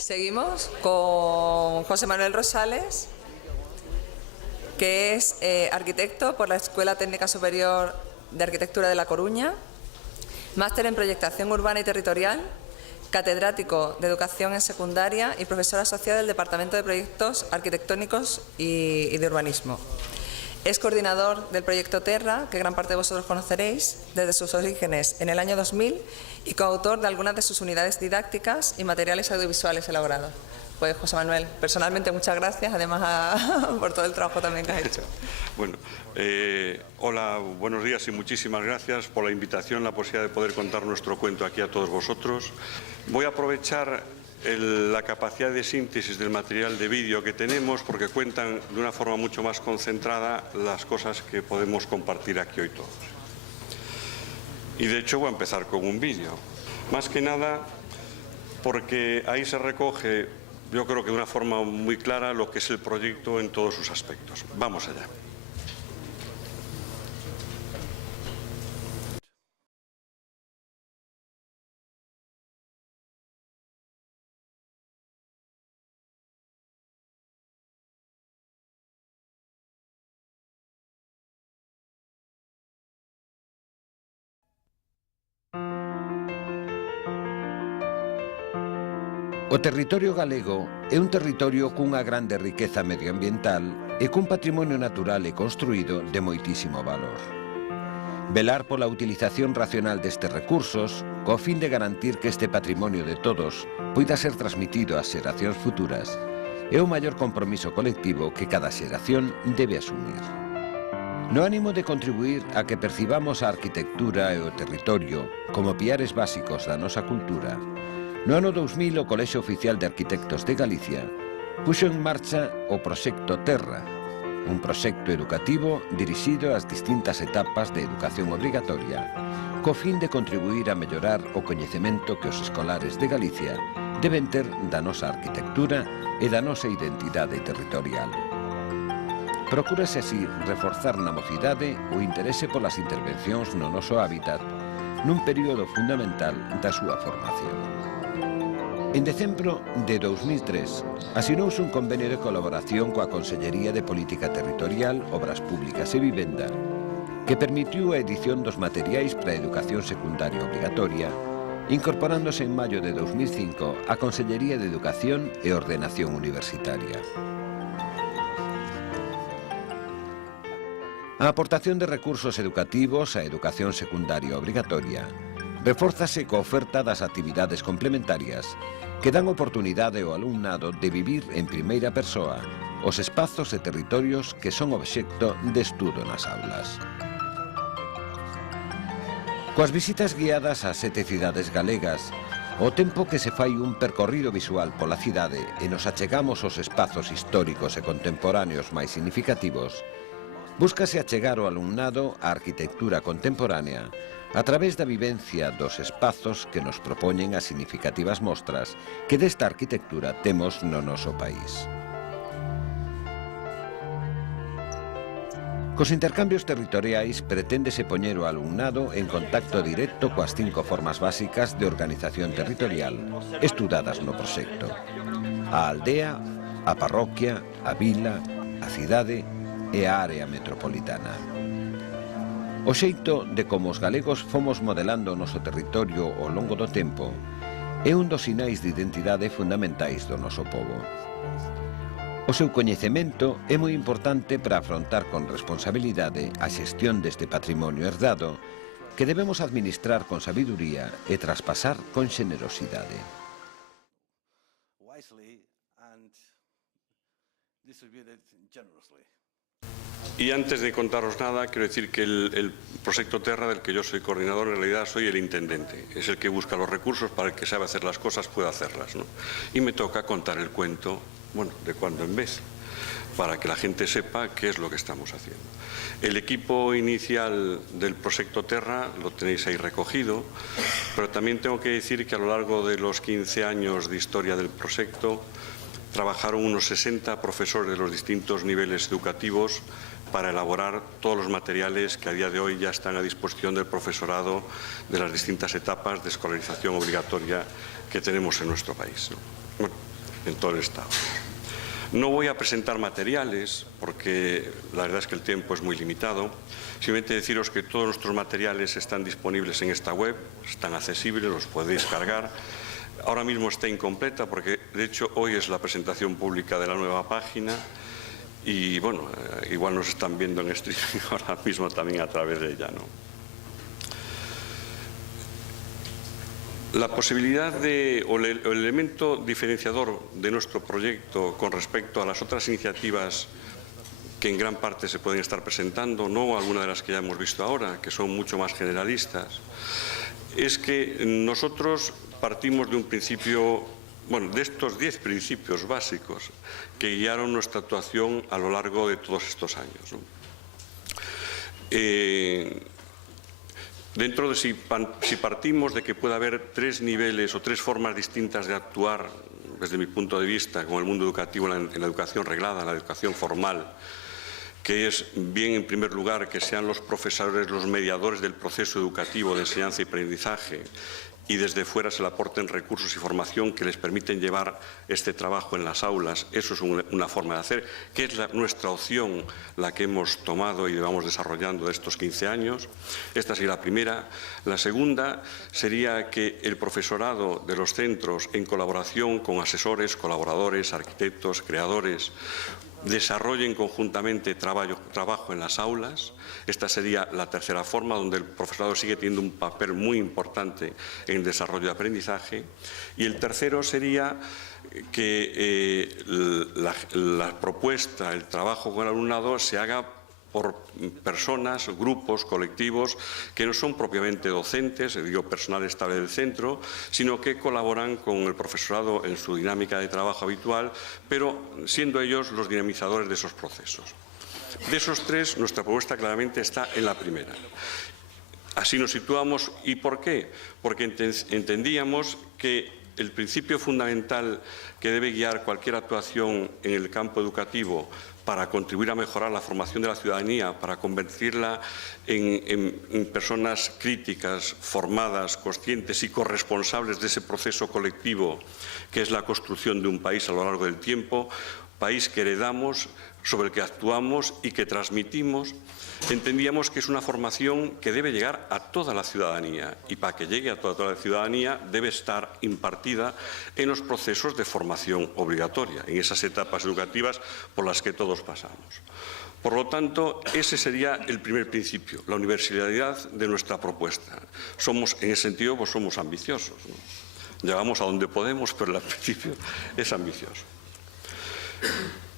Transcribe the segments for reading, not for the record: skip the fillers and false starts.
Seguimos con José Manuel Rosales, que es arquitecto por la Escuela Técnica Superior de Arquitectura de La Coruña, máster en Proyectación Urbana y Territorial, catedrático de Educación en Secundaria y profesor asociado del Departamento de Proyectos Arquitectónicos y de Urbanismo. Es coordinador del proyecto Terra, que gran parte de vosotros conoceréis, desde sus orígenes en el año 2000 y coautor de algunas de sus unidades didácticas y materiales audiovisuales elaborados. Pues José Manuel, personalmente muchas gracias, además por todo el trabajo también que has hecho. Bueno, hola, buenos días y muchísimas gracias por la invitación, la posibilidad de poder contar nuestro cuento aquí a todos vosotros. Voy a aprovechar la capacidad de síntesis del material de vídeo que tenemos porque cuentan de una forma mucho más concentrada las cosas que podemos compartir aquí hoy todos. Y de hecho voy a empezar con un vídeo. Más que nada porque ahí se recoge, yo creo que de una forma muy clara, lo que es el proyecto en todos sus aspectos. Vamos allá. O territorio galego é un territorio cunha grande riqueza medioambiental e cun patrimonio natural e construído de moitísimo valor. Velar pola utilización racional destes recursos, co fin de garantir que este patrimonio de todos poida ser transmitido ás xeracións futuras, é o maior compromiso colectivo que cada xeración debe asumir. No ánimo de contribuir a que percibamos a arquitectura e o territorio como piares básicos da nosa cultura, no ano 2000 o Colexio Oficial de Arquitectos de Galicia puxo en marcha o proxecto Terra, un proxecto educativo dirixido ás distintas etapas de educación obrigatoria, co fin de contribuir a mellorar o coñecemento que os escolares de Galicia deben ter da nosa arquitectura e da nosa identidade territorial. Procúrase así reforzar na mocidade o interese polas intervencións no noso hábitat nun período fundamental da súa formación. En decembro de 2003 asinouse un convenio de colaboración coa Consellería de Política Territorial, Obras Públicas e Vivenda que permitiu a edición dos materiais para a educación secundaria obrigatoria, incorporándose en maio de 2005 a Consellería de Educación e Ordenación Universitaria. A aportación de recursos educativos á educación secundaria obrigatoria refórzase coa oferta das actividades complementarias que dan oportunidade ao alumnado de vivir en primeira persoa os espazos e territorios que son obxecto de estudo nas aulas. Coas visitas guiadas ás 7 cidades galegas, ao tempo que se fai un percorrido visual pola cidade e nos achegamos aos espazos históricos e contemporáneos máis significativos, búscase achegar ao alumnado a arquitectura contemporánea a través da vivencia dos espazos que nos propoñen as significativas mostras que desta arquitectura temos no noso país. Cos intercambios territoriais preténdese poñer o alumnado en contacto directo coas 5 formas básicas de organización territorial estudadas no proxecto: a aldea, a parroquia, a vila, a cidade e a área metropolitana. O xeito de como os galegos fomos modelando o noso territorio ao longo do tempo é un dos sinais de identidade fundamentais do noso pobo. O seu coñecemento é moi importante para afrontar con responsabilidade a xestión deste patrimonio herdado que debemos administrar con sabiduría e traspasar con xenerosidade. Y antes de contaros nada, quiero decir que el proyecto Terra, del que yo soy coordinador, en realidad soy el intendente. Es el que busca los recursos para el que sabe hacer las cosas, pueda hacerlas, ¿no? Y me toca contar el cuento, bueno, de cuando en vez, para que la gente sepa qué es lo que estamos haciendo. El equipo inicial del proyecto Terra lo tenéis ahí recogido, pero también tengo que decir que a lo largo de los 15 años de historia del proyecto trabajaron unos 60 profesores de los distintos niveles educativos para elaborar todos los materiales que a día de hoy ya están a disposición del profesorado de las distintas etapas de escolarización obligatoria que tenemos en nuestro país, ¿no? Bueno, en todo el Estado. No voy a presentar materiales porque la verdad es que el tiempo es muy limitado. Simplemente deciros que todos nuestros materiales están disponibles en esta web, están accesibles, los podéis cargar. Ahora mismo está incompleta porque de hecho hoy es la presentación pública de la nueva página y bueno, igual nos están viendo en streaming ahora mismo también a través de ella, ¿no? La posibilidad o el elemento diferenciador de nuestro proyecto con respecto a las otras iniciativas que en gran parte se pueden estar presentando, no algunas de las que ya hemos visto ahora, que son mucho más generalistas, es que nosotros partimos de un principio, bueno, de estos 10 principios básicos que guiaron nuestra actuación a lo largo de todos estos años, ¿no? Dentro de si partimos de que puede haber 3 niveles o 3 formas distintas de actuar, desde mi punto de vista, con el mundo educativo en la educación reglada, en la educación formal, que es bien, en primer lugar, que sean los profesores los mediadores del proceso educativo de enseñanza y aprendizaje y desde fuera se le aporten recursos y formación que les permiten llevar este trabajo en las aulas. Eso es una forma de hacer, que es nuestra opción, la que hemos tomado y llevamos desarrollando de estos 15 años. Esta sería la primera. La segunda sería que el profesorado de los centros, en colaboración con asesores, colaboradores, arquitectos, creadores, desarrollen conjuntamente trabajo en las aulas. Esta sería la tercera forma, donde el profesorado sigue teniendo un papel muy importante en el desarrollo de aprendizaje. Y el tercero sería que la propuesta, el trabajo con el alumnado se haga por personas, grupos, colectivos que no son propiamente docentes, digo personal estable del centro, sino que colaboran con el profesorado en su dinámica de trabajo habitual, pero siendo ellos los dinamizadores de esos procesos. De esos 3, nuestra propuesta claramente está en la primera. Así nos situamos. ¿Y por qué? Porque entendíamos que el principio fundamental que debe guiar cualquier actuación en el campo educativo para contribuir a mejorar la formación de la ciudadanía, para convertirla en personas críticas, formadas, conscientes y corresponsables de ese proceso colectivo que es la construcción de un país a lo largo del tiempo, país que heredamos, sobre el que actuamos y que transmitimos, entendíamos que es una formación que debe llegar a toda la ciudadanía y para que llegue a toda la ciudadanía debe estar impartida en los procesos de formación obligatoria, en esas etapas educativas por las que todos pasamos. Por lo tanto, ese sería el primer principio, la universalidad de nuestra propuesta. Somos, en ese sentido, pues somos ambiciosos, ¿no? Llegamos a donde podemos, pero el principio es ambicioso.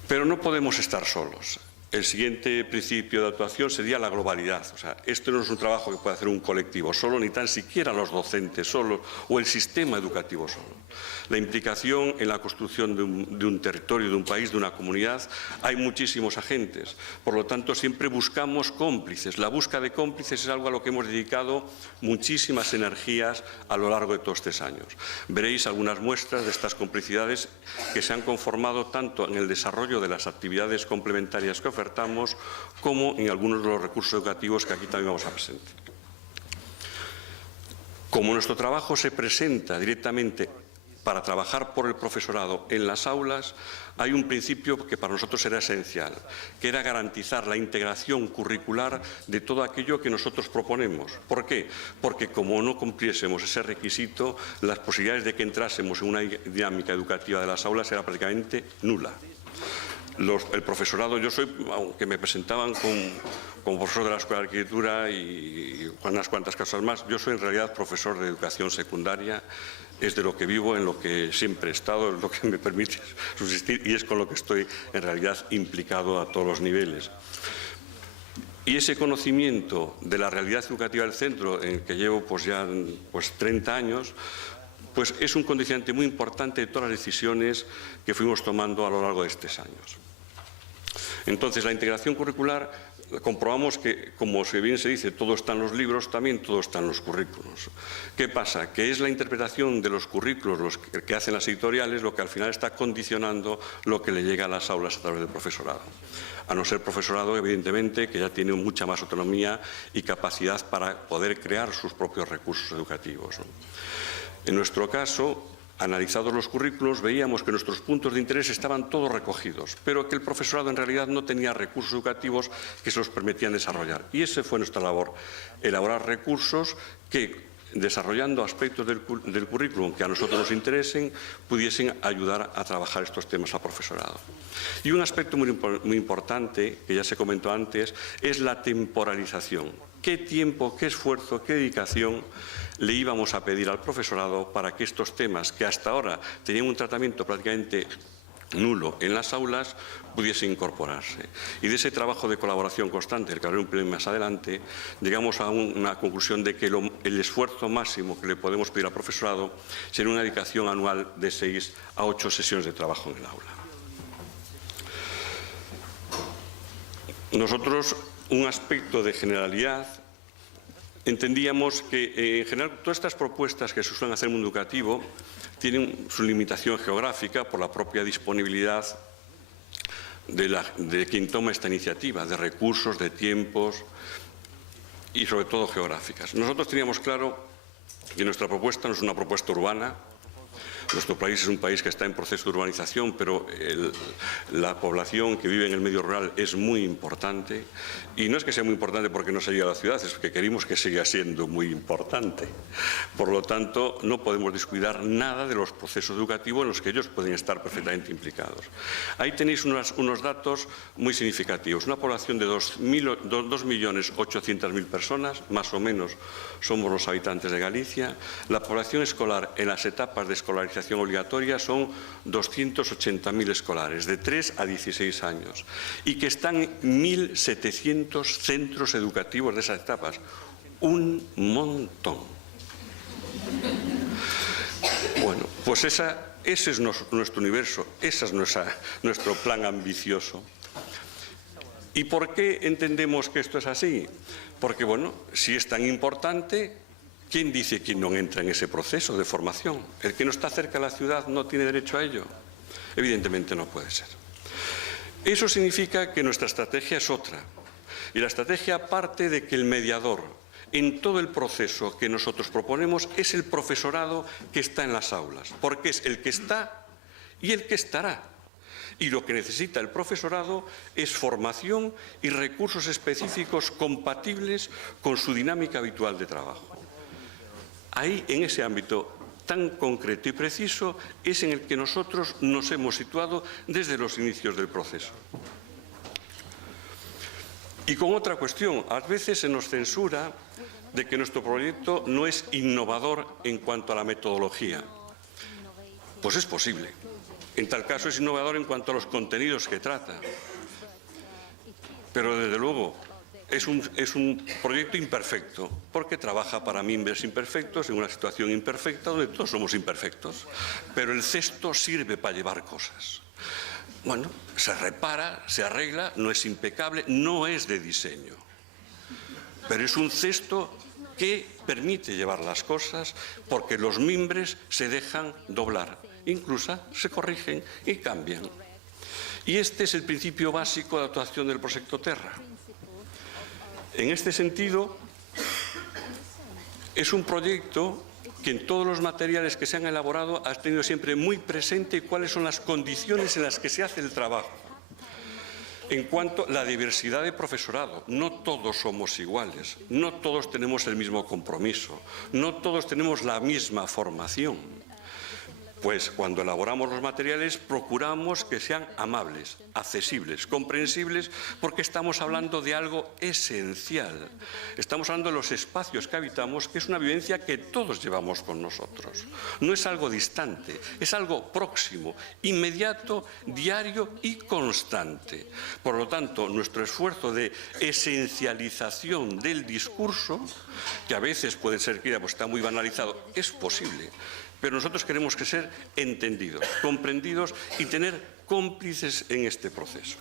Pero no podemos estar solos. El siguiente principio de actuación sería la globalidad. O sea, esto no es un trabajo que puede hacer un colectivo solo, ni tan siquiera los docentes solos o el sistema educativo solo. La implicación en la construcción de un territorio, de un país, de una comunidad, hay muchísimos agentes. Por lo tanto, siempre buscamos cómplices. La búsqueda de cómplices es algo a lo que hemos dedicado muchísimas energías a lo largo de todos estos años. Veréis algunas muestras de estas complicidades que se han conformado tanto en el desarrollo de las actividades complementarias que ofertamos como en algunos de los recursos educativos que aquí también vamos a presentar. Como nuestro trabajo se presenta directamente para trabajar por el profesorado en las aulas, hay un principio que para nosotros era esencial, que era garantizar la integración curricular de todo aquello que nosotros proponemos. ¿Por qué? Porque como no cumpliésemos ese requisito, las posibilidades de que entrásemos en una dinámica educativa de las aulas era prácticamente nula. El profesorado, yo soy, aunque me presentaban como profesor de la Escuela de Arquitectura y unas cuantas cosas más, yo soy en realidad profesor de educación secundaria, es de lo que vivo, en lo que siempre he estado, es lo que me permite subsistir y es con lo que estoy en realidad implicado a todos los niveles. Y ese conocimiento de la realidad educativa del centro, en el que llevo ya 30 años, pues es un condicionante muy importante de todas las decisiones que fuimos tomando a lo largo de estos años. Entonces, la integración curricular, comprobamos que, como bien se dice, todo está en los libros, también todo está en los currículos. ¿Qué pasa? Que es la interpretación de los currículos, los que hacen las editoriales, lo que al final está condicionando lo que le llega a las aulas a través del profesorado. A no ser profesorado, evidentemente, que ya tiene mucha más autonomía y capacidad para poder crear sus propios recursos educativos, ¿no? En nuestro caso, analizados los currículos, veíamos que nuestros puntos de interés estaban todos recogidos, pero que el profesorado en realidad no tenía recursos educativos que se los permitían desarrollar. Y esa fue nuestra labor, elaborar recursos que, desarrollando aspectos del currículum que a nosotros nos interesen, pudiesen ayudar a trabajar estos temas al profesorado. Y un aspecto muy importante, que ya se comentó antes, es la temporalización. ¿Qué tiempo, qué esfuerzo, qué dedicación le íbamos a pedir al profesorado para que estos temas, que hasta ahora tenían un tratamiento prácticamente nulo en las aulas, pudiese incorporarse? Y de ese trabajo de colaboración constante, del que hablaré un pelín más adelante, llegamos a una conclusión de que el esfuerzo máximo que le podemos pedir al profesorado sería una dedicación anual de 6 a 8 sesiones de trabajo en el aula. Nosotros, un aspecto de generalidad, entendíamos que en general todas estas propuestas que se suelen hacer en el mundo educativo tienen su limitación geográfica por la propia disponibilidad de quien toma esta iniciativa, de recursos, de tiempos y sobre todo geográficas. Nosotros teníamos claro que nuestra propuesta no es una propuesta urbana. Nuestro país es un país que está en proceso de urbanización, pero la población que vive en el medio rural es muy importante. Y no es que sea muy importante porque no se llegue a la ciudad, es que queremos que siga siendo muy importante. Por lo tanto, no podemos descuidar nada de los procesos educativos en los que ellos pueden estar perfectamente implicados. Ahí tenéis unos datos muy significativos. Una población de 2.800.000 personas, más o menos somos los habitantes de Galicia. La población escolar en las etapas de escolarización obligatoria son 280.000 escolares, de 3 a 16 años, y que están en 1.700 centros educativos de esas etapas. Un montón. Bueno, pues ese es nuestro universo, ese es nuestro plan ambicioso. ¿Y por qué entendemos que esto es así? Porque, bueno, si es tan importante, ¿quién dice que no entra en ese proceso de formación? ¿El que no está cerca de la ciudad no tiene derecho a ello? Evidentemente no puede ser. Eso significa que nuestra estrategia es otra. Y la estrategia parte de que el mediador en todo el proceso que nosotros proponemos es el profesorado que está en las aulas, porque es el que está y el que estará. Y lo que necesita el profesorado es formación y recursos específicos compatibles con su dinámica habitual de trabajo. Ahí, en ese ámbito tan concreto y preciso, es en el que nosotros nos hemos situado desde los inicios del proceso. Y con otra cuestión, a veces se nos censura de que nuestro proyecto no es innovador en cuanto a la metodología. Pues es posible. En tal caso es innovador en cuanto a los contenidos que trata. Pero desde luego es un proyecto imperfecto, porque trabaja para mimbres imperfectos en una situación imperfecta donde todos somos imperfectos. Pero el cesto sirve para llevar cosas. Bueno, se repara, se arregla, no es impecable, no es de diseño. Pero es un cesto que permite llevar las cosas porque los mimbres se dejan doblar, incluso se corrigen y cambian. Y este es el principio básico de actuación del proyecto Terra. En este sentido, es un proyecto que en todos los materiales que se han elaborado ha tenido siempre muy presente cuáles son las condiciones en las que se hace el trabajo. En cuanto a la diversidad de profesorado, no todos somos iguales, no todos tenemos el mismo compromiso, no todos tenemos la misma formación. Pues cuando elaboramos los materiales procuramos que sean amables, accesibles, comprensibles, porque estamos hablando de algo esencial. Estamos hablando de los espacios que habitamos, que es una vivencia que todos llevamos con nosotros. No es algo distante, es algo próximo, inmediato, diario y constante. Por lo tanto, nuestro esfuerzo de esencialización del discurso, que a veces puede ser que está muy banalizado, es posible. Pero nosotros queremos que ser entendidos, comprendidos y tener cómplices en este proceso.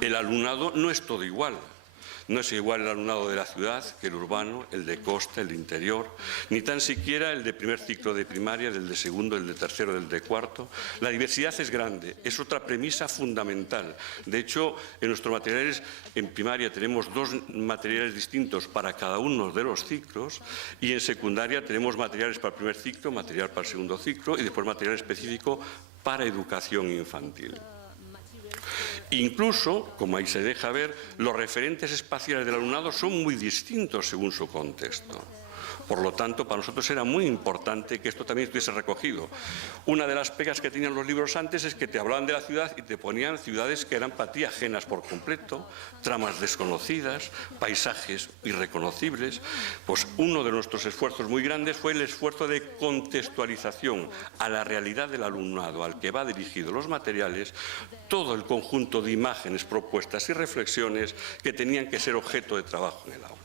El alumnado no es todo igual. No es igual el alumnado de la ciudad que el urbano, el de costa, el de interior, ni tan siquiera el de primer ciclo de primaria, el de segundo, el de tercero, el de cuarto. La diversidad es grande, es otra premisa fundamental. De hecho, en nuestros materiales en primaria tenemos 2 materiales distintos para cada uno de los ciclos y en secundaria tenemos materiales para el primer ciclo, material para el segundo ciclo y después material específico para educación infantil. Incluso, como ahí se deja ver, los referentes espaciales del alumnado son muy distintos según su contexto. Por lo tanto, para nosotros era muy importante que esto también estuviese recogido. Una de las pegas que tenían los libros antes es que te hablaban de la ciudad y te ponían ciudades que eran para ti ajenas por completo, tramas desconocidas, paisajes irreconocibles. Pues uno de nuestros esfuerzos muy grandes fue el esfuerzo de contextualización a la realidad del alumnado al que va dirigido los materiales, todo el conjunto de imágenes, propuestas y reflexiones que tenían que ser objeto de trabajo en el aula.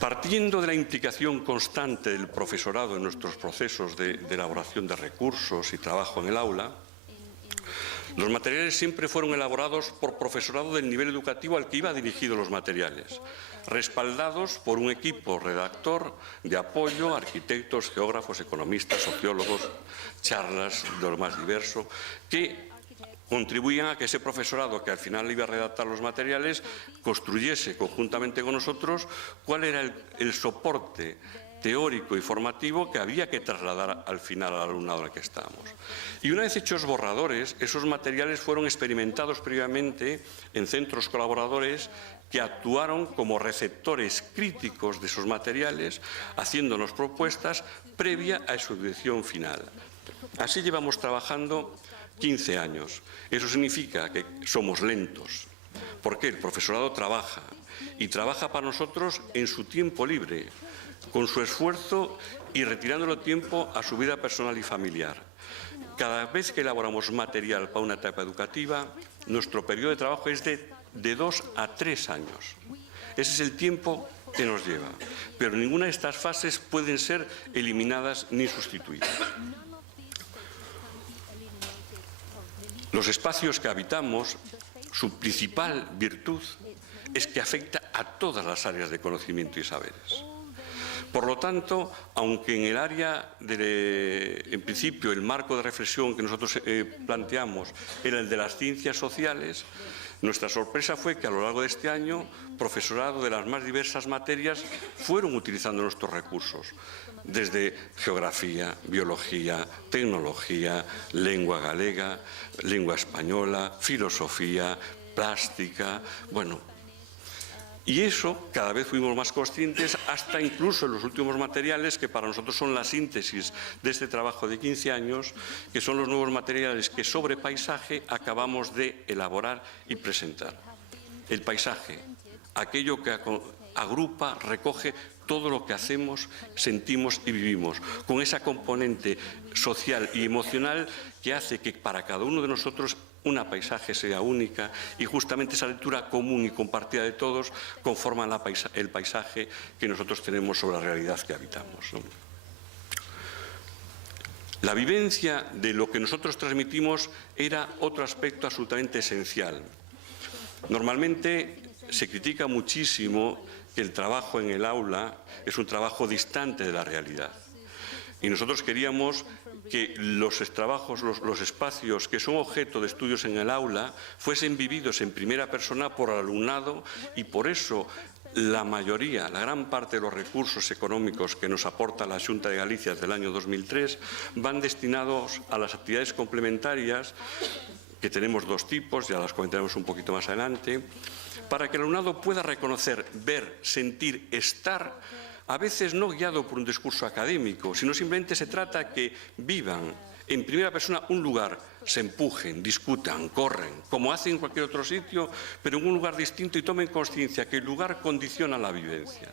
Partiendo de la implicación constante del profesorado en nuestros procesos de elaboración de recursos y trabajo en el aula, los materiales siempre fueron elaborados por profesorado del nivel educativo al que iba dirigidos los materiales, respaldados por un equipo redactor de apoyo, arquitectos, geógrafos, economistas, sociólogos, charlas de lo más diverso, que contribuían a que ese profesorado que al final iba a redactar los materiales construyese conjuntamente con nosotros cuál era el soporte teórico y formativo que había que trasladar al final al alumnado en el que estábamos. Y una vez hechos borradores, esos materiales fueron experimentados previamente en centros colaboradores que actuaron como receptores críticos de esos materiales, haciéndonos propuestas previa a su edición final. Así llevamos trabajando 15 años. Eso significa que somos lentos, porque el profesorado trabaja y trabaja para nosotros en su tiempo libre, con su esfuerzo y retirándolo tiempo a su vida personal y familiar. Cada vez que elaboramos material para una etapa educativa, nuestro periodo de trabajo es de 2 a 3 años. Ese es el tiempo que nos lleva, pero ninguna de estas fases pueden ser eliminadas ni sustituidas. Los espacios que habitamos, su principal virtud es que afecta a todas las áreas de conocimiento y saberes. Por lo tanto, aunque en el área, en principio, el marco de reflexión que nosotros planteamos era el de las ciencias sociales, nuestra sorpresa fue que a lo largo de este año, profesorado de las más diversas materias fueron utilizando nuestros recursos, desde geografía, biología, tecnología, lengua galega, lengua española, filosofía, plástica, bueno. Y eso cada vez fuimos más conscientes, hasta incluso en los últimos materiales que para nosotros son la síntesis de este trabajo de 15 años, que son los nuevos materiales que sobre paisaje acabamos de elaborar y presentar. El paisaje, aquello que agrupa, recoge todo lo que hacemos, sentimos y vivimos, con esa componente social y emocional que hace que para cada uno de nosotros una paisaje sea única y justamente esa lectura común y compartida de todos conforman el paisaje que nosotros tenemos sobre la realidad que habitamos, ¿no? La vivencia de lo que nosotros transmitimos era otro aspecto absolutamente esencial. Normalmente se critica muchísimo que el trabajo en el aula es un trabajo distante de la realidad. Y nosotros queríamos que los trabajos, los espacios que son objeto de estudios en el aula fuesen vividos en primera persona por el alumnado y por eso la mayoría, la gran parte de los recursos económicos que nos aporta la Xunta de Galicia desde el año 2003 van destinados a las actividades complementarias, que tenemos 2 tipos, ya las comentaremos un poquito más adelante, para que el alumnado pueda reconocer, ver, sentir, estar, a veces no guiado por un discurso académico, sino simplemente se trata que vivan en primera persona un lugar, se empujen, discutan, corren, como hacen en cualquier otro sitio, pero en un lugar distinto y tomen conciencia que el lugar condiciona la vivencia.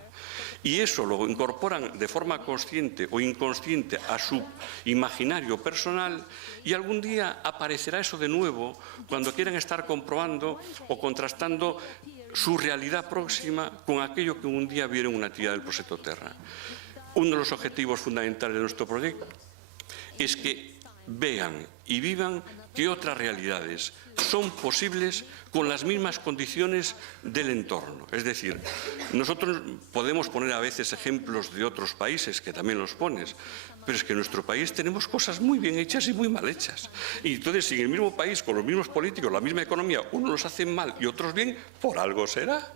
Y eso lo incorporan de forma consciente o inconsciente a su imaginario personal y algún día aparecerá eso de nuevo cuando quieran estar comprobando o contrastando su realidad próxima con aquello que un día vieron en una actividad del Proxecto Terra. Uno de los objetivos fundamentales de nuestro proyecto es que vean y vivan que otras realidades son posibles con las mismas condiciones del entorno. Es decir, nosotros podemos poner a veces ejemplos de otros países, que también los pones, pero es que en nuestro país tenemos cosas muy bien hechas y muy mal hechas. Y entonces, si en el mismo país, con los mismos políticos, la misma economía, unos los hacen mal y otros bien, por algo será.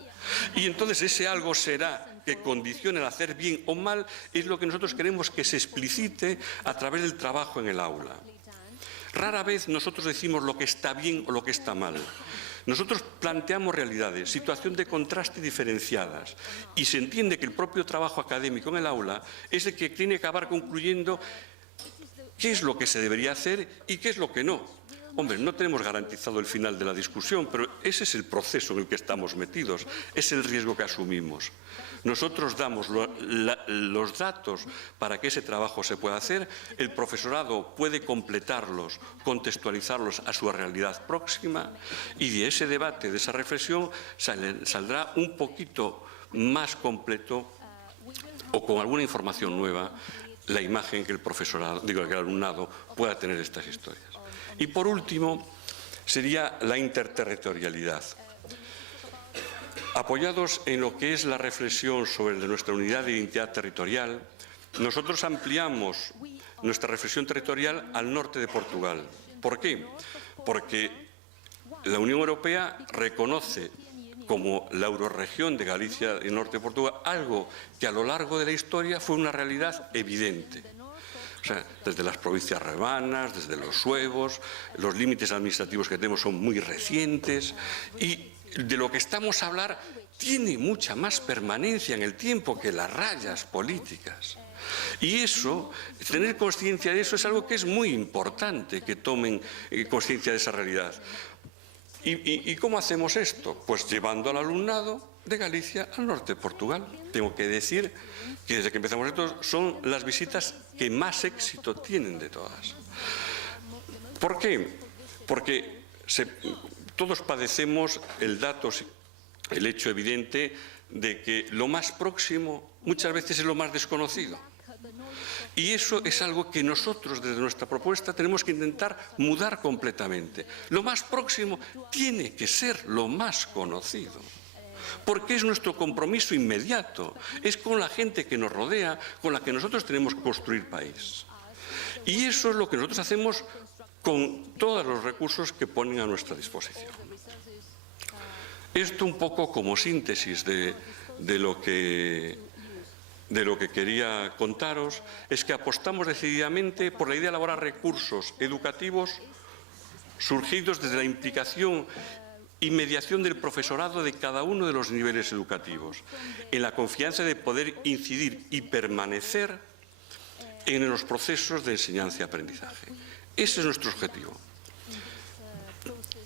Y entonces ese algo será que condiciona el hacer bien o mal, es lo que nosotros queremos que se explicite a través del trabajo en el aula. Rara vez nosotros decimos lo que está bien o lo que está mal. Nosotros planteamos realidades, situación de contraste diferenciadas, y se entiende que el propio trabajo académico en el aula es el que tiene que acabar concluyendo qué es lo que se debería hacer y qué es lo que no. Hombre, no tenemos garantizado el final de la discusión, pero ese es el proceso en el que estamos metidos, es el riesgo que asumimos. Nosotros damos los datos para que ese trabajo se pueda hacer, el profesorado puede completarlos, contextualizarlos a su realidad próxima, y de ese debate, de esa reflexión, saldrá un poquito más completo o con alguna información nueva la imagen que el profesorado, que el alumnado pueda tener de estas historias. Y por último, sería la interterritorialidad. Apoyados en lo que es la reflexión sobre nuestra unidad de identidad territorial, nosotros ampliamos nuestra reflexión territorial al norte de Portugal. ¿Por qué? Porque la Unión Europea reconoce como la eurorregión de Galicia y norte de Portugal algo que a lo largo de la historia fue una realidad evidente. O sea, desde las provincias romanas, desde los suevos, los límites administrativos que tenemos son muy recientes, y de lo que estamos a hablar tiene mucha más permanencia en el tiempo que las rayas políticas. Y eso, tener conciencia de eso es algo que es muy importante, que tomen conciencia de esa realidad. ¿Y cómo hacemos esto? Pues llevando al alumnado de Galicia al norte de Portugal. Tengo que decir que desde que empezamos esto son las visitas que más éxito tienen de todas. ¿Por qué? Porque todos padecemos el hecho evidente de que lo más próximo muchas veces es lo más desconocido. Y eso es algo que nosotros, desde nuestra propuesta, tenemos que intentar mudar completamente. Lo más próximo tiene que ser lo más conocido, porque es nuestro compromiso inmediato, es con la gente que nos rodea, con la que nosotros tenemos que construir país. Y eso es lo que nosotros hacemos con todos los recursos que ponen a nuestra disposición. Esto un poco como síntesis de lo que quería contaros, es que apostamos decididamente por la idea de elaborar recursos educativos surgidos desde la implicación y mediación del profesorado de cada uno de los niveles educativos, en la confianza de poder incidir y permanecer en los procesos de enseñanza y aprendizaje. Ese es nuestro objetivo.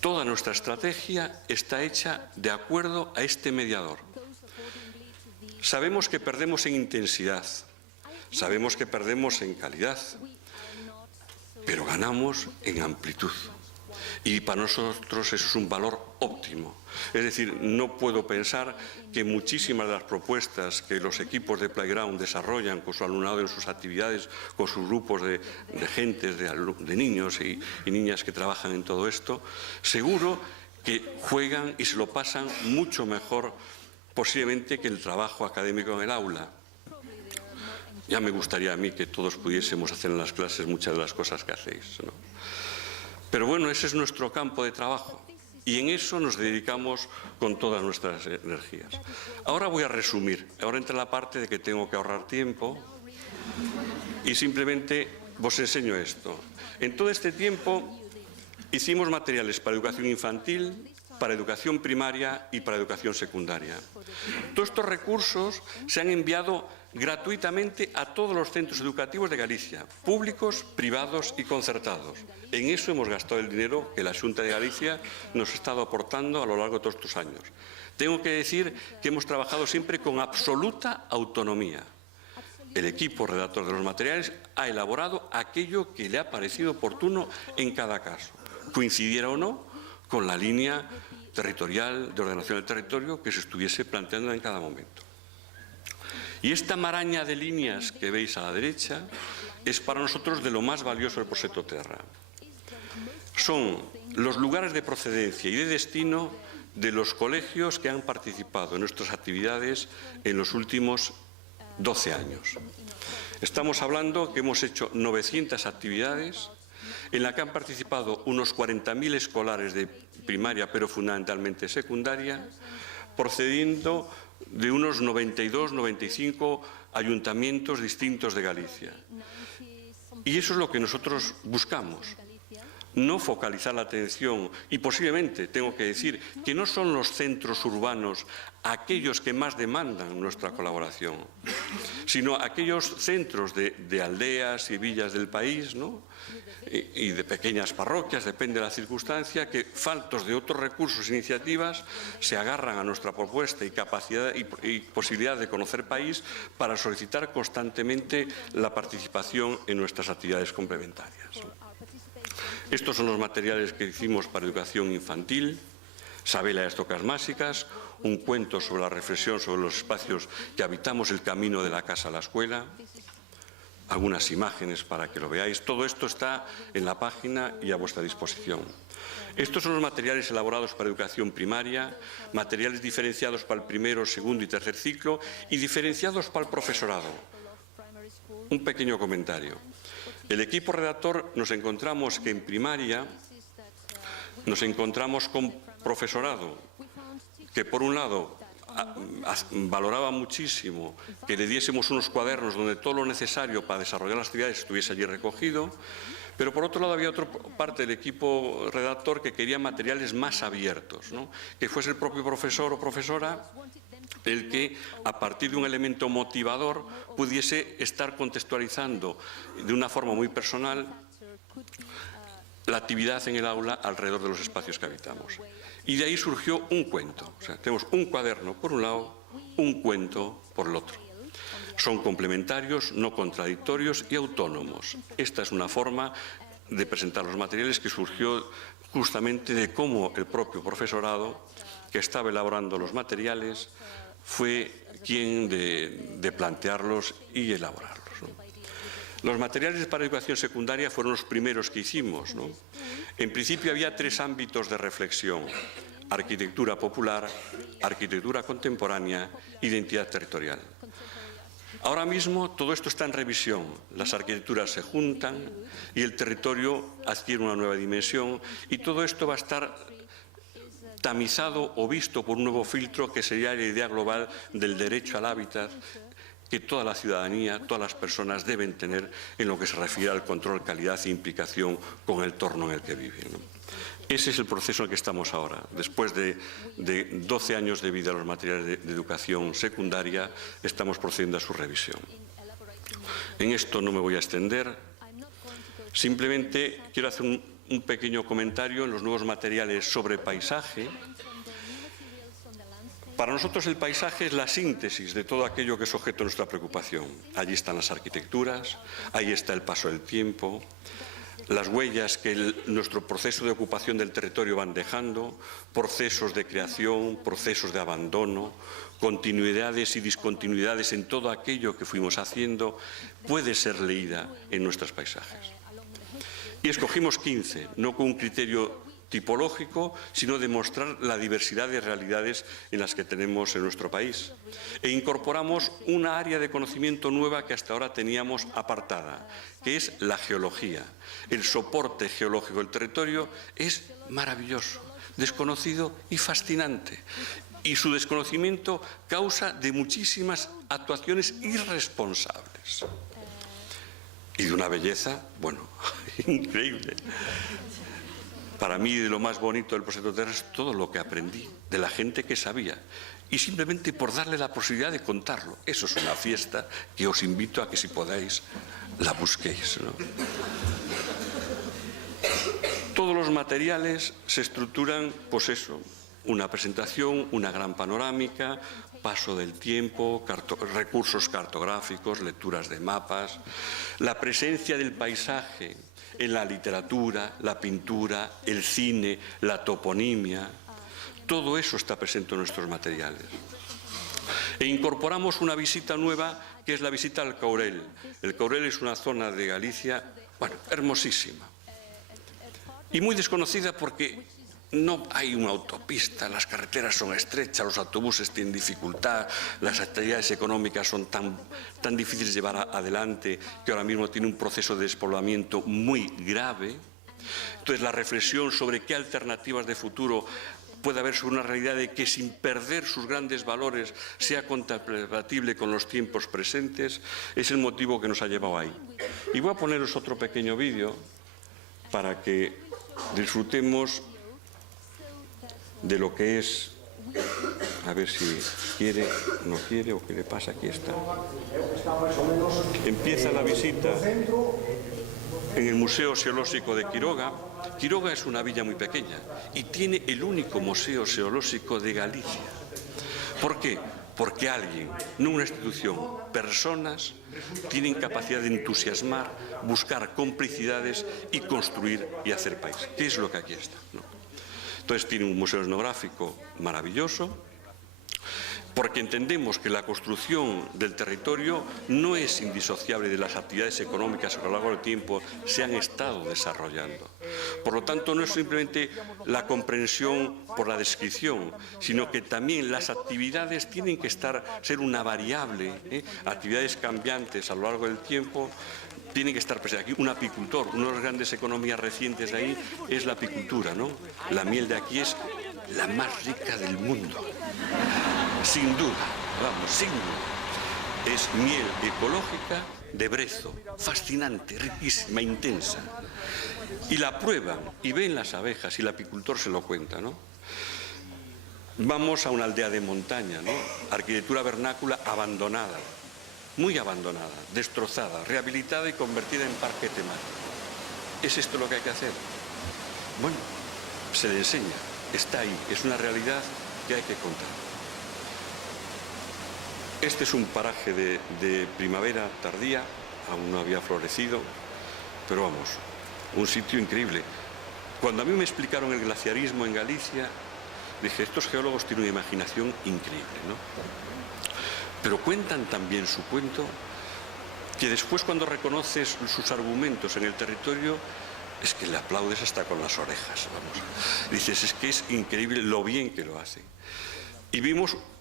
Toda nuestra estrategia está hecha de acuerdo a este mediador. Sabemos que perdemos en intensidad, sabemos que perdemos en calidad, pero ganamos en amplitud. Y para nosotros eso es un valor óptimo. Es decir, no puedo pensar que muchísimas de las propuestas que los equipos de Playground desarrollan con su alumnado en sus actividades, con sus grupos de gentes, de niños y niñas que trabajan en todo esto, seguro que juegan y se lo pasan mucho mejor posiblemente que el trabajo académico en el aula. Ya me gustaría a mí que todos pudiésemos hacer en las clases muchas de las cosas que hacéis, ¿no? Pero bueno, ese es nuestro campo de trabajo y en eso nos dedicamos con todas nuestras energías. Ahora voy a resumir, ahora entra la parte de que tengo que ahorrar tiempo y simplemente os enseño esto. En todo este tiempo hicimos materiales para educación infantil, para educación primaria y para educación secundaria. Todos estos recursos se han enviado gratuitamente a todos los centros educativos de Galicia, públicos, privados y concertados. En eso hemos gastado el dinero que la Xunta de Galicia nos ha estado aportando a lo largo de todos estos años. Tengo que decir que hemos trabajado siempre con absoluta autonomía. El equipo redactor de los materiales ha elaborado aquello que le ha parecido oportuno en cada caso, coincidiera o no con la línea territorial de ordenación del territorio que se estuviese planteando en cada momento. Y esta maraña de líneas que veis a la derecha es para nosotros de lo más valioso del proyecto Terra. son los lugares de procedencia y de destino de los colegios que han participado en nuestras actividades en los últimos 12 años. Estamos hablando que hemos hecho 900 actividades en las que han participado unos 40.000 escolares de primaria, pero fundamentalmente secundaria, procediendo de unos 92-95 ayuntamientos distintos de Galicia. Y eso es lo que nosotros buscamos. No focalizar la atención y posiblemente, tengo que decir, que no son los centros urbanos aquellos que más demandan nuestra colaboración, sino aquellos centros de aldeas y villas del país, ¿no? Y de pequeñas parroquias, depende de la circunstancia, que faltos de otros recursos e iniciativas se agarran a nuestra propuesta y capacidad y posibilidad de conocer país para solicitar constantemente la participación en nuestras actividades complementarias. Estos son los materiales que hicimos para educación infantil: Sabela y las tocas másicas, un cuento sobre la reflexión sobre los espacios que habitamos el camino de la casa a la escuela, algunas imágenes para que lo veáis. Todo esto está en la página y a vuestra disposición. Estos son los materiales elaborados para educación primaria, materiales diferenciados para el primero, segundo y tercer ciclo y diferenciados para el profesorado. Un pequeño comentario. El equipo redactor nos encontramos que en primaria nos encontramos con profesorado que, por un lado, valoraba muchísimo que le diésemos unos cuadernos donde todo lo necesario para desarrollar las actividades estuviese allí recogido, pero por otro lado había otra parte del equipo redactor que quería materiales más abiertos, ¿no? Que fuese el propio profesor o profesora el que, a partir de un elemento motivador, pudiese estar contextualizando de una forma muy personal la actividad en el aula alrededor de los espacios que habitamos. Y de ahí surgió un cuento. O sea, tenemos un cuaderno por un lado, un cuento por el otro. Son complementarios, no contradictorios y autónomos. Esta es una forma de presentar los materiales que surgió justamente de cómo el propio profesorado que estaba elaborando los materiales fue quien de plantearlos y elaborarlos, ¿no? Los materiales para educación secundaria fueron los primeros que hicimos, ¿no? En principio había 3 ámbitos de reflexión: arquitectura popular, arquitectura contemporánea, identidad territorial. Ahora mismo todo esto está en revisión, las arquitecturas se juntan y el territorio adquiere una nueva dimensión, y todo esto va a estar tamizado o visto por un nuevo filtro que sería la idea global del derecho al hábitat que toda la ciudadanía, todas las personas deben tener en lo que se refiere al control, calidad e implicación con el entorno en el que viven, ¿no? Ese es el proceso en el que estamos ahora. Después de 12 años de vida a los materiales de educación secundaria, estamos procediendo a su revisión. En esto no me voy a extender. Simplemente quiero hacer un pequeño comentario en los nuevos materiales sobre paisaje. Para nosotros el paisaje es la síntesis de todo aquello que es objeto de nuestra preocupación. Allí están las arquitecturas, ahí está el paso del tiempo, las huellas que nuestro proceso de ocupación del territorio van dejando, procesos de creación, procesos de abandono, continuidades y discontinuidades en todo aquello que fuimos haciendo, puede ser leída en nuestros paisajes. Y escogimos 15, no con un criterio tipológico, sino de mostrar la diversidad de realidades en las que tenemos en nuestro país. E incorporamos una área de conocimiento nueva que hasta ahora teníamos apartada, que es la geología. El soporte geológico del territorio es maravilloso, desconocido y fascinante. Y su desconocimiento causa de muchísimas actuaciones irresponsables. Y de una belleza, bueno, increíble. Para mí, de lo más bonito del proyecto Terra es todo lo que aprendí, de la gente que sabía, y simplemente por darle la posibilidad de contarlo. Eso es una fiesta que os invito a que, si podáis, la busquéis, ¿no? Todos los materiales se estructuran, pues eso, una presentación, una gran panorámica, paso del tiempo, recursos cartográficos, lecturas de mapas, la presencia del paisaje en la literatura, la pintura, el cine, la toponimia. Todo eso está presente en nuestros materiales. E incorporamos una visita nueva, que es la visita al Caurel. El Caurel es una zona de Galicia, bueno, hermosísima. Y muy desconocida porque no hay una autopista, las carreteras son estrechas, los autobuses tienen dificultad, las actividades económicas son tan difíciles de llevar adelante que ahora mismo tiene un proceso de despoblamiento muy grave. Entonces, la reflexión sobre qué alternativas de futuro puede haber sobre una realidad de que sin perder sus grandes valores sea compatible con los tiempos presentes es el motivo que nos ha llevado ahí. Y voy a poneros otro pequeño vídeo para que disfrutemos de lo que es, a ver si quiere, no quiere o qué le pasa, aquí está. Empieza la visita en el Museo Xeolóxico de Quiroga. Quiroga es una villa muy pequeña y tiene el único museo xeolóxico de Galicia. ¿Por qué? Porque alguien, no una institución, personas, tienen capacidad de entusiasmar, buscar complicidades y construir y hacer país. ¿Qué es lo que aquí está? ¿No? Entonces tiene un museo etnográfico maravilloso, porque entendemos que la construcción del territorio no es indisociable de las actividades económicas que a lo largo del tiempo se han estado desarrollando. Por lo tanto, no es simplemente la comprensión por la descripción, sino que también las actividades tienen que ser una variable, actividades cambiantes a lo largo del tiempo, tienen que estar presentes. Aquí un apicultor, una de las grandes economías recientes de ahí es la apicultura, ¿no? La miel de aquí es la más rica del mundo. Sin duda, vamos, sin duda. Es miel ecológica de brezo, fascinante, riquísima, intensa. Y la prueban y ven las abejas y el apicultor se lo cuenta, ¿no? Vamos a una aldea de montaña, ¿no? Arquitectura vernácula abandonada, muy abandonada, destrozada, rehabilitada y convertida en parque temático. ¿Es esto lo que hay que hacer? Bueno, se le enseña, está ahí, es una realidad que hay que contar. Este es un paraje de primavera tardía, aún no había florecido, pero vamos, un sitio increíble. Cuando a mí me explicaron el glaciarismo en Galicia, dije, estos geólogos tienen una imaginación increíble, ¿no? Pero cuentan también su cuento que después, cuando reconoces sus argumentos en el territorio, es que le aplaudes hasta con las orejas, vamos. Dices, es que es increíble lo bien que lo hacen. Y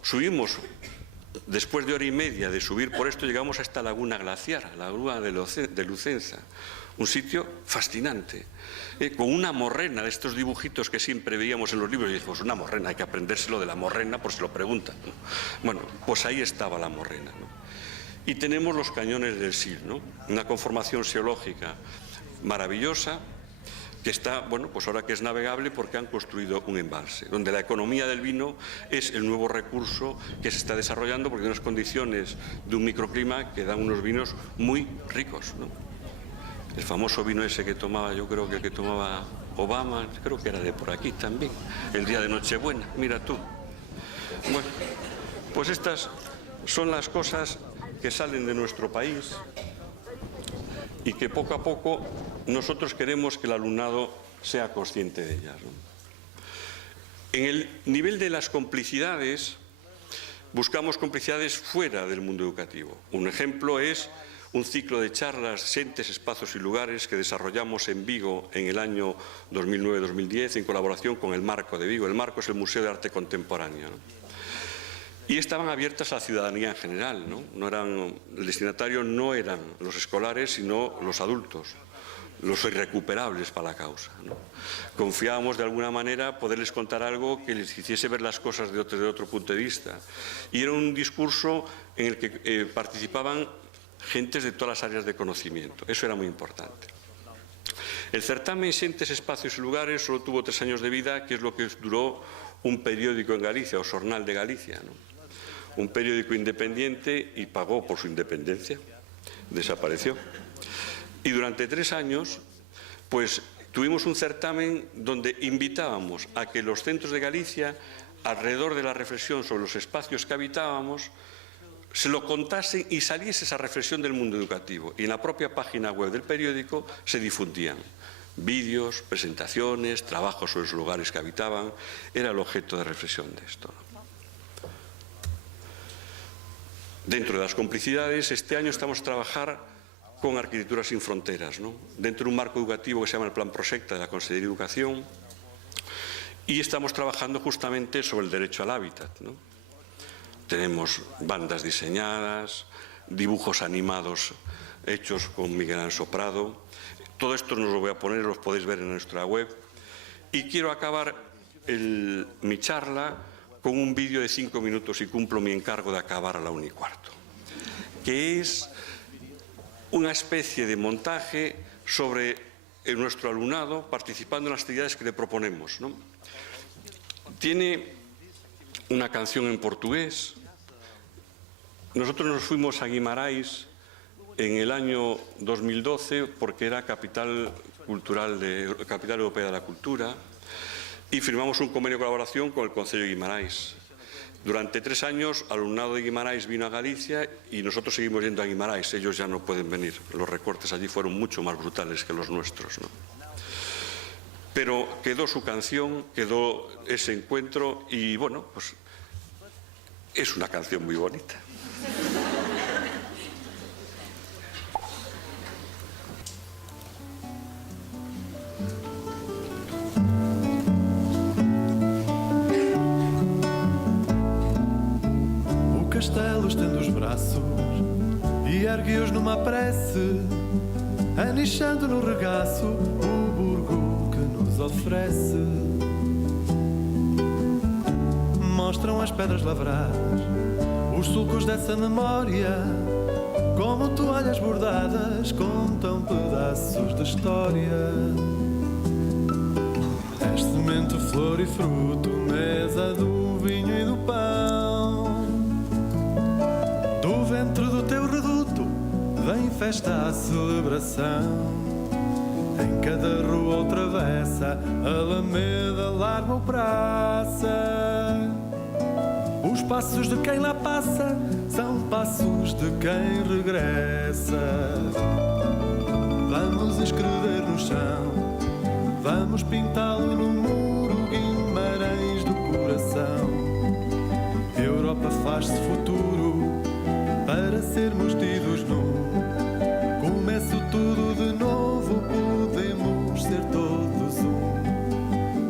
subimos, después de hora y media de subir por esto, llegamos a esta laguna glaciar, la laguna de Lucenza, un sitio fascinante, con una morrena, de estos dibujitos que siempre veíamos en los libros, y dijimos, una morrena, hay que aprendérselo de la morrena por si lo preguntan, ¿no? Bueno, pues ahí estaba la morrena, ¿no? Y tenemos los cañones del Sil, ¿no? Una conformación geológica maravillosa, que está, bueno, pues ahora que es navegable porque han construido un embalse, donde la economía del vino es el nuevo recurso que se está desarrollando porque hay unas condiciones de un microclima que dan unos vinos muy ricos, ¿no? El famoso vino ese que tomaba, yo creo que el que tomaba Obama, creo que era de por aquí también, el día de Nochebuena, mira tú. Bueno, pues estas son las cosas que salen de nuestro país y que poco a poco nosotros queremos que el alumnado sea consciente de ellas, ¿no? En el nivel de las complicidades, buscamos complicidades fuera del mundo educativo. Un ejemplo es un ciclo de charlas, Xentes, Espacios y Lugares, que desarrollamos en Vigo en el año 2009-2010 en colaboración con el Marco de Vigo. El Marco es el Museo de Arte Contemporáneo, ¿no? Y estaban abiertas a la ciudadanía en general, ¿no? El destinatario no eran los escolares, sino los adultos, los irrecuperables para la causa, ¿no? Confiábamos de alguna manera poderles contar algo que les hiciese ver las cosas de otro punto de vista. Y era un discurso en el que participaban gentes de todas las áreas de conocimiento. Eso era muy importante. El certamen Xentes, Espacios y Lugares solo tuvo 3 años de vida, que es lo que duró un periódico en Galicia, o Xornal de Galicia, ¿no? Un periódico independiente, y pagó por su independencia, desapareció. Y durante 3 años, pues tuvimos un certamen donde invitábamos a que los centros de Galicia, alrededor de la reflexión sobre los espacios que habitábamos, se lo contasen y saliese esa reflexión del mundo educativo. Y en la propia página web del periódico se difundían vídeos, presentaciones, trabajos sobre los lugares que habitaban. Era el objeto de reflexión de esto, ¿no? Dentro de las complicidades, este año estamos a trabajar con Arquitectura sin Fronteras, ¿no? Dentro de un marco educativo que se llama el Plan Proxecta de la Consellería de Educación, y estamos trabajando justamente sobre el derecho al hábitat, ¿no? Tenemos bandas diseñadas, dibujos animados hechos con Miguel Anso Prado. Todo esto no os lo voy a poner, los podéis ver en nuestra web. Y quiero acabar mi charla con un vídeo de 5 minutos, y cumplo mi encargo de acabar a la 1:15, que es una especie de montaje sobre nuestro alumnado participando en las actividades que le proponemos, ¿no? Tiene una canción en portugués. Nosotros nos fuimos a Guimarães en el año 2012 porque era capital europea de la cultura, y firmamos un convenio de colaboración con el Concello de Guimarães. Durante 3 años, alumnado de Guimarães vino a Galicia y nosotros seguimos yendo a Guimarães. Ellos ya no pueden venir. Los recortes allí fueron mucho más brutales que los nuestros, ¿no? Pero quedó su canción, quedó ese encuentro y, bueno, pues es una canción muy bonita. O castelo estende os braços e ergue-os numa prece, anichando no regaço o burgo que nos oferece. Mostram as pedras lavradas, os sulcos dessa memória, como toalhas bordadas, contam pedaços de história. És semente, flor e fruto, mesa do vinho e do pão. Do ventre do teu reduto vem festa à celebração. Em cada rua ou travessa, alameda, larga ou praça, os passos de quem lá passa são passos de quem regressa. Vamos escrever no chão, vamos pintá-lo no muro, Guimarães do coração. Europa faz-se futuro para sermos tidos num. Começo tudo de novo, podemos ser todos um.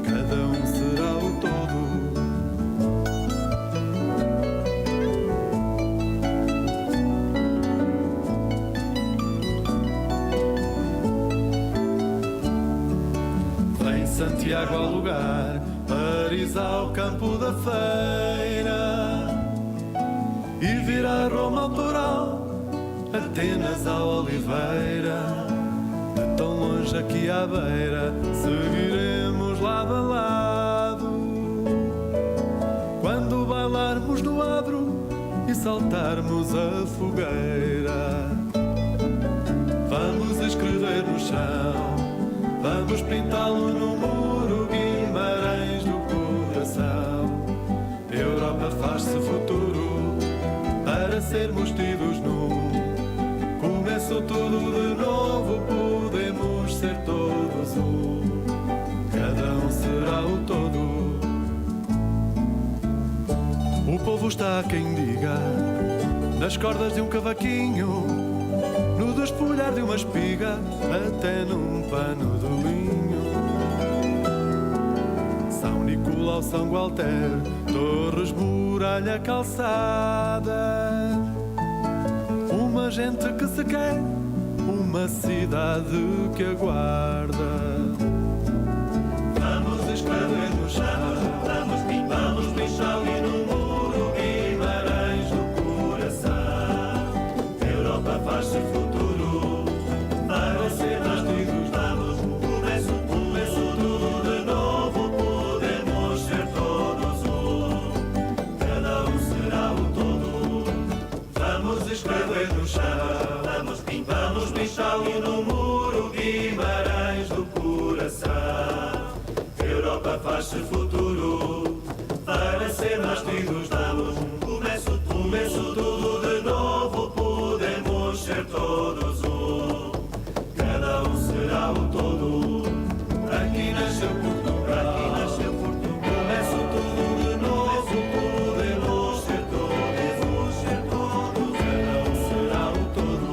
Cada um será o todo. Vem Santiago ao lugar, Paris ao campo da feira, e virá Roma ao Toural, Atenas ao Oliveira. De tão longe aqui à beira, seguiremos lado a lado, quando bailarmos no adro e saltarmos a fogueira. Vamos escrever no chão, vamos pintá-lo no muro, Guimarães do coração. Europa faz-se futuro para sermos tidos num. Começo tudo de novo, podemos ser todos um. Cada um será o todo. O povo está a quem diga, nas cordas de um cavaquinho, no despolhar de uma espiga, até num pano de linho. São Nicolau, São Gualter, Torres, Muralha, Calçada. Uma gente que se quer, uma cidade que aguarda. Vamos escrever no chão, vamos pichar ali no muro, Guimarães do coração. Europa faz-se futuro para ser nós tidos. Vamos, começo tudo de novo, podemos ser todos um. Cada um será o todo. Vamos escrever no chão, vamos pichar ali no muro, Guimarães do coração. Europa faz-se futuro para ser nós tidos. Vamos, começo tudo de novo, podemos ser todos um. Cada um será o todo. Aqui nasceu Portugal, começo tudo de novo, podemos ser todos. Cada um será o todo.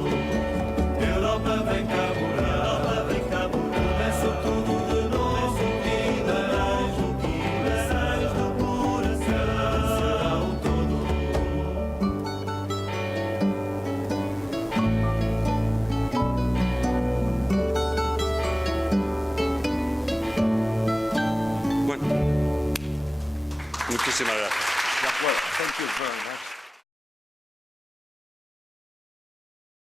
gracias. De acuerdo. Thank you very much.